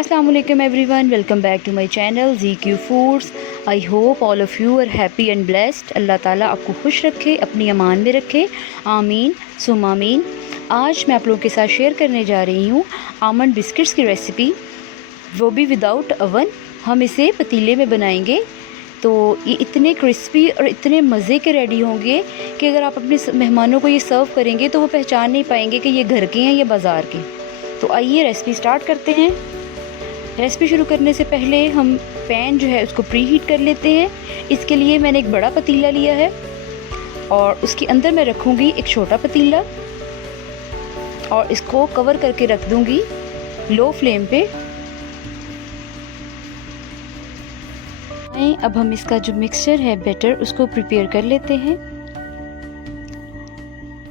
अस्सलाम वालेकुम everyone, welcome back to my channel ZQ foods. I hope all of you are happy and blessed. अल्लाह ताला आपको खुश रखे, अपनी अमान में रखे, आमीन सुम आमीन। आज मैं आप लोगों के साथ शेयर करने जा रही हूँ आमंड बिस्किट्स की रेसिपी, वो भी विदाउट अवन। हम इसे पतीले में बनाएंगे तो ये इतने क्रिस्पी और इतने मज़े के रेडी होंगे कि अगर आप अपने मेहमानों को ये सर्व करेंगे तो वो पहचान नहीं पाएंगे कि ये घर के हैं या बाज़ार के। तो आइए रेसिपी स्टार्ट करते हैं। रेसिपी शुरू करने से पहले हम पैन जो है उसको प्री हीट कर लेते हैं। इसके लिए मैंने एक बड़ा पतीला लिया है और उसके अंदर मैं रखूँगी एक छोटा पतीला और इसको कवर करके रख दूँगी लो फ्लेम पे। अब हम इसका जो मिक्सचर है बैटर उसको प्रिपेयर कर लेते हैं।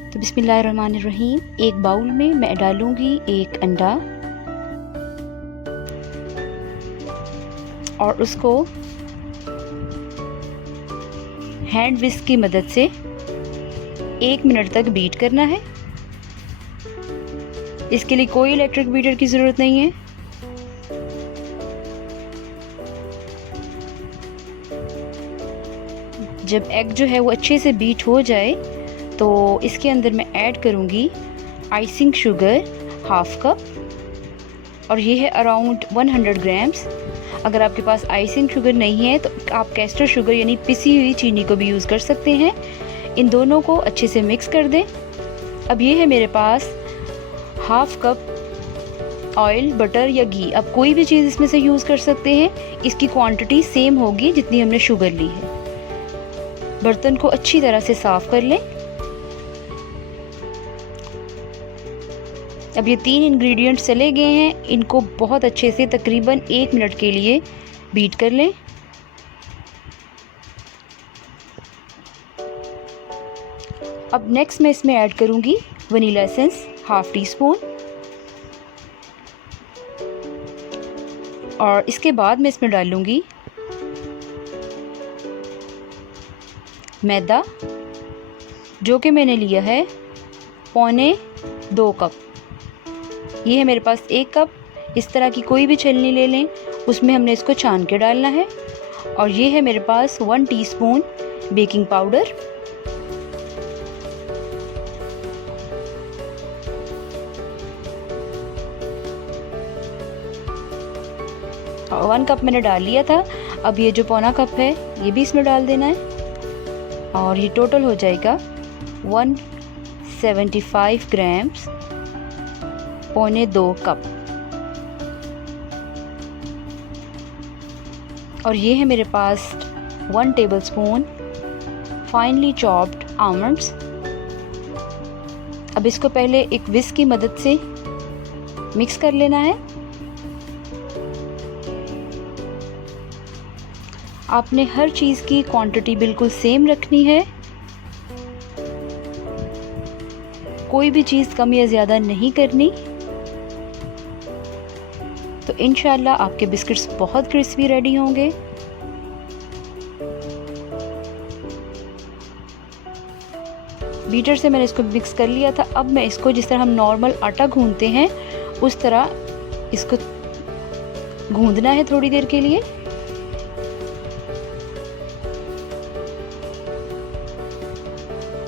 तो बिस्मिल्लाहिर्रहमानिर्रहीम, एक बाउल में मैं डालूँगी एक अंडा और उसको हैंड विस्क की मदद से 1 मिनट तक बीट करना है। इसके लिए कोई इलेक्ट्रिक बीटर की ज़रूरत नहीं है। जब एग जो है वो अच्छे से बीट हो जाए तो इसके अंदर मैं ऐड करूँगी आइसिंग शुगर हाफ कप और ये है अराउंड 100 ग्राम्स। अगर आपके पास आइसिंग शुगर नहीं है तो आप कैस्टर शुगर यानी पिसी हुई चीनी को भी यूज़ कर सकते हैं। इन दोनों को अच्छे से मिक्स कर दें। अब ये है मेरे पास हाफ कप ऑयल, बटर या घी, आप कोई भी चीज़ इसमें से यूज़ कर सकते हैं। इसकी क्वांटिटी सेम होगी जितनी हमने शुगर ली है। बर्तन को अच्छी तरह से साफ़ कर लें। अब ये 3 इंग्रेडिएंट्स चले गए हैं, इनको बहुत अच्छे से तकरीबन 1 मिनट के लिए बीट कर लें। अब नेक्स्ट मैं इसमें ऐड करूंगी vanilla essence half tea spoon और इसके बाद मैं इसमें डालूंगी मैदा, जो कि मैंने लिया है 1.25 कप। ये है मेरे पास 1 कप। इस तरह की कोई भी छलनी ले लें, उसमें हमने इसको छान के डालना है। और ये है मेरे पास 1 टीस्पून बेकिंग पाउडर और 1 कप मैंने डाल लिया था। अब ये जो 1.25 कप है ये भी इसमें डाल देना है और ये टोटल हो जाएगा 175 ग्राम्स, 1.25 कप। और ये है मेरे पास 1 टेबलस्पून फाइनली चॉप्ड आमंड्स। अब इसको पहले एक विस्क की मदद से मिक्स कर लेना है। आपने हर चीज़ की क्वांटिटी बिल्कुल सेम रखनी है, कोई भी चीज़ कम या ज़्यादा नहीं करनी। तो इंशाल्लाह आपके बिस्किट्स बहुत क्रिस्पी रेडी होंगे। बीटर से मैंने इसको मिक्स कर लिया था। अब मैं इसको जिस तरह हम नॉर्मल आटा गूंदते हैं उस तरह इसको गूंदना है थोड़ी देर के लिए।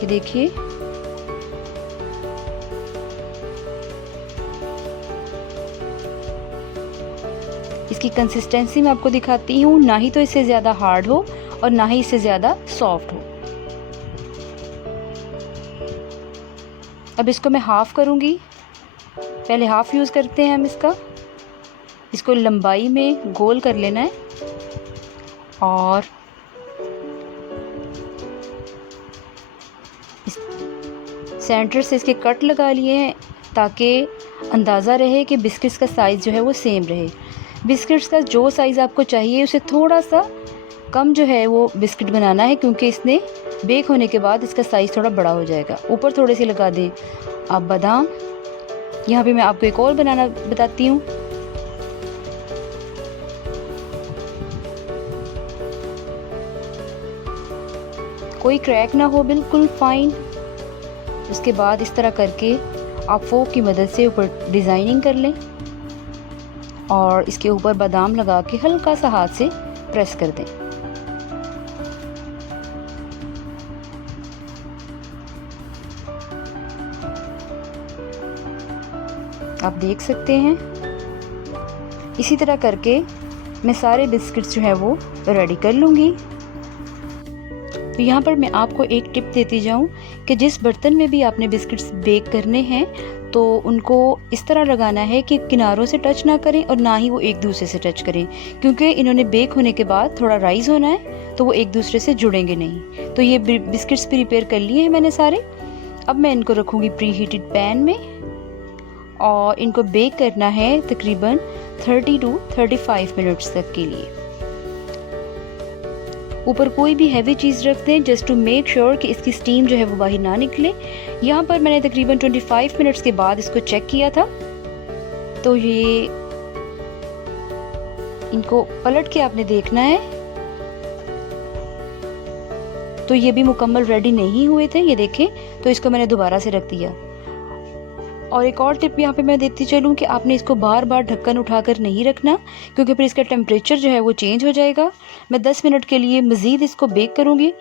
ये देखिए, इसकी कंसिस्टेंसी मैं आपको दिखाती हूँ। ना ही तो इससे ज़्यादा हार्ड हो और ना ही इससे ज़्यादा सॉफ्ट हो। अब इसको मैं हाफ़ करूँगी। पहले हाफ़ यूज़ करते हैं हम इसको लंबाई में गोल कर लेना है और सेंटर से इसके कट लगा लिए हैं ताकि अंदाज़ा रहे कि बिस्किट्स का साइज़ जो है वो सेम रहे। बिस्किट्स का जो साइज़ आपको चाहिए उसे थोड़ा सा कम जो है वो बिस्किट बनाना है, क्योंकि इसने बेक होने के बाद इसका साइज़ थोड़ा बड़ा हो जाएगा। ऊपर थोड़े से लगा दें आप बादाम। यहाँ पे मैं आपको एक और बनाना बताती हूँ। कोई क्रैक ना हो, बिल्कुल फाइन। उसके बाद इस तरह करके आप फोक की मदद से ऊपर डिज़ाइनिंग कर लें और इसके ऊपर बादाम लगा के हल्का सा हाथ से प्रेस कर दें। आप देख सकते हैं इसी तरह करके मैं सारे बिस्किट्स जो है वो रेडी कर लूँगी। तो यहाँ पर मैं आपको एक टिप देती जाऊँ कि जिस बर्तन में भी आपने बिस्किट्स बेक करने हैं तो उनको इस तरह लगाना है कि किनारों से टच ना करें और ना ही वो एक दूसरे से टच करें, क्योंकि इन्होंने बेक होने के बाद थोड़ा राइज होना है तो वो एक दूसरे से जुड़ेंगे नहीं। तो ये बिस्किट्स प्रिपेयर कर लिए हैं मैंने सारे। अब मैं इनको रखूँगी प्री हीटेड पैन में और इनको बेक करना है तकरीबन 30 to 35 मिनट्स तक के लिए। ऊपर कोई भी हैवी चीज़ रख दें जस्ट टू मेक श्योर कि इसकी स्टीम जो है वो बाहर ना निकले। यहाँ पर मैंने तकरीबन 25 मिनट्स के बाद इसको चेक किया था, तो ये इनको पलट के आपने देखना है। तो ये भी मुकम्मल रेडी नहीं हुए थे, ये देखें। तो इसको मैंने दोबारा से रख दिया। और एक और टिप यहाँ पे मैं देती चलूँ कि आपने इसको बार बार ढक्कन उठाकर नहीं रखना, क्योंकि फिर इसका टेम्परेचर जो है वो चेंज हो जाएगा। मैं 10 मिनट के लिए मज़ीद इसको बेक करूँगी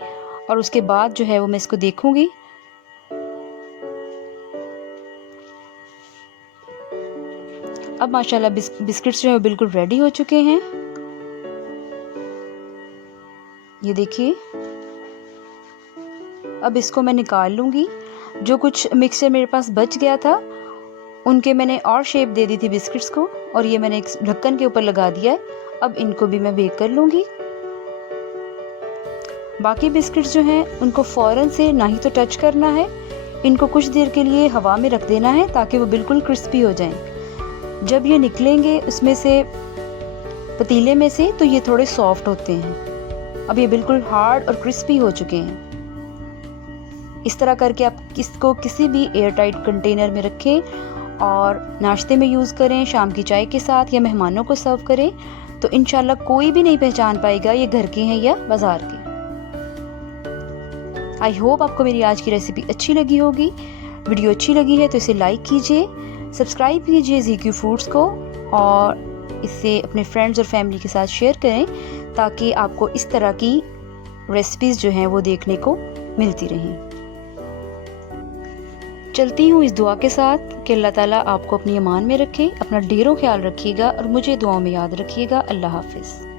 और उसके बाद जो है वो मैं इसको देखूँगी। अब माशाल्लाह बिस्किट्स जो है बिल्कुल रेडी हो चुके हैं। ये देखिए, अब इसको मैं निकाल लूँगी। जो कुछ मिक्सचर मेरे पास बच गया था उनके मैंने और शेप दे दी थी बिस्किट्स को, और ये मैंने एक ढक्कन के ऊपर लगा दिया है। अब इनको भी मैं बेक कर लूँगी। बाकी बिस्किट्स जो हैं उनको फ़ौरन से ना ही तो टच करना है, इनको कुछ देर के लिए हवा में रख देना है ताकि वो बिल्कुल क्रिस्पी हो जाएं। जब ये निकलेंगे उसमें से पतीले में से तो ये थोड़े सॉफ्ट होते हैं। अब ये बिल्कुल हार्ड और क्रिस्पी हो चुके हैं। इस तरह करके आप इसको किसी भी एयर टाइट कंटेनर में रखें और नाश्ते में यूज़ करें, शाम की चाय के साथ या मेहमानों को सर्व करें, तो इंशाल्लाह कोई भी नहीं पहचान पाएगा ये घर के हैं या बाज़ार के। आई होप आपको मेरी आज की रेसिपी अच्छी लगी होगी। वीडियो अच्छी लगी है तो इसे लाइक कीजिए, सब्सक्राइब कीजिए ZQ फूड्स को और इसे अपने फ्रेंड्स और फैमिली के साथ शेयर करें ताकि आपको इस तरह की रेसिपीज़ जो हैं वो देखने को मिलती रहें। चलती हूँ इस दुआ के साथ कि अल्लाह ताला आपको अपनी अमान में रखे। अपना ढेरों ख्याल रखिएगा और मुझे दुआओं में याद रखिएगा। अल्लाह हाफिज़।